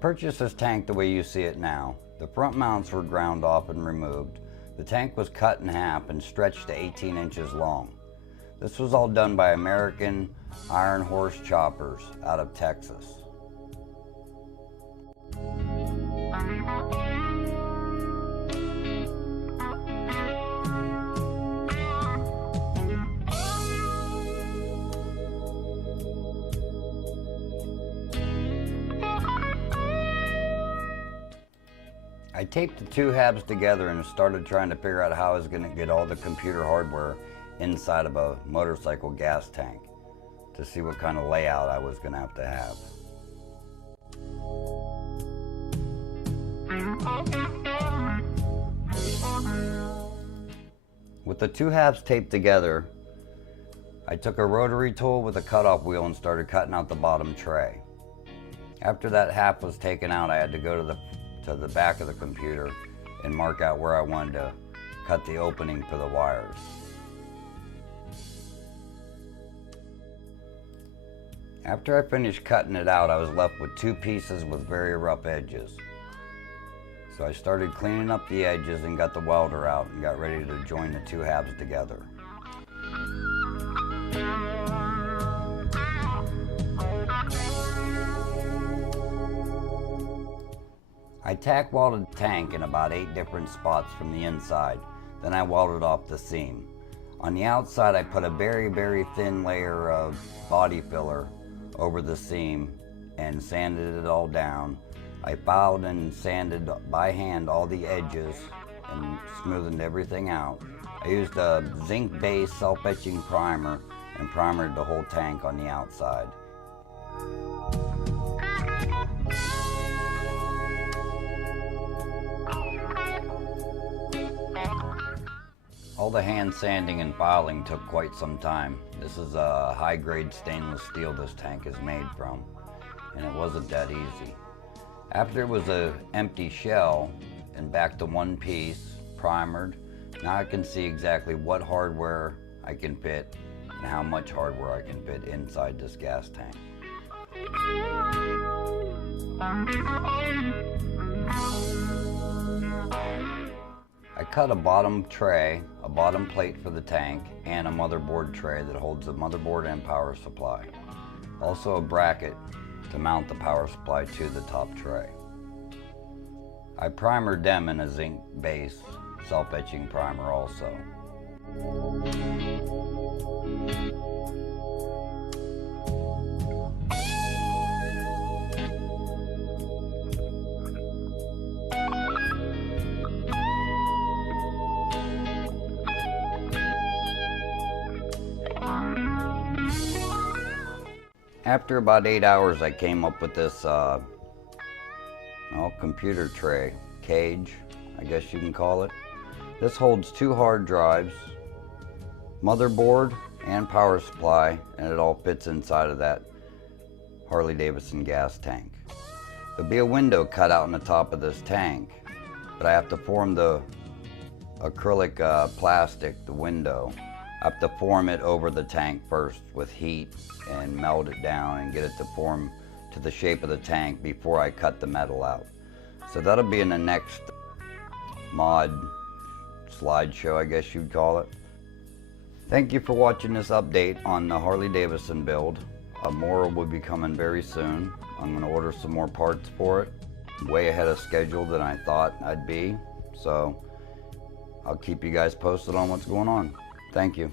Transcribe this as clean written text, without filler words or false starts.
purchased this tank the way you see it now. The front mounts were ground off and removed. The tank was cut in half and stretched to 18 inches long. This was all done by American iron horse choppers out of Texas. I taped the two halves together and started trying to figure out how I was going to get all the computer hardware inside of a motorcycle gas tank to see what kind of layout I was going to have. With the two halves taped together, I took a rotary tool with a cutoff wheel and started cutting out the bottom tray. After that half was taken out, I had to go to the back of the computer and mark out where I wanted to cut the opening for the wires. After I finished cutting it out, I was left with two pieces with very rough edges. So I started cleaning up the edges and got the welder out and got ready to join the two halves together. I tack welded the tank in about 8 different spots from the inside. Then I welded off the seam. On the outside, I put a very, very thin layer of body filler over the seam and sanded it all down. I filed and sanded by hand all the edges and smoothed everything out. I used a zinc-based self-etching primer and primered the whole tank on the outside. All the hand sanding and filing took quite some time. This is a high-grade stainless steel this tank is made from, and it wasn't that easy. After it was an empty shell and back to one piece, primered, now I can see exactly what hardware I can fit and how much hardware I can fit inside this gas tank. I cut a bottom tray, a bottom plate for the tank, and a motherboard tray that holds the motherboard and power supply. Also a bracket to mount the power supply to the top tray. I primered them in a zinc base self-etching primer also. After about 8 hours, I came up with this computer tray, cage, I guess you can call it. This holds 2 hard drives, motherboard, and power supply, and it all fits inside of that Harley Davidson gas tank. There'll be a window cut out in the top of this tank, but I have to form the acrylic plastic, the window. I have to form it over the tank first with heat and melt it down and get it to form to the shape of the tank before I cut the metal out. So that'll be in the next mod slideshow, I guess you'd call it. Thank you for watching this update on the Harley Davidson build. More will be coming very soon. I'm going to order some more parts for it. Way ahead of schedule than I thought I'd be. So I'll keep you guys posted on what's going on. Thank you.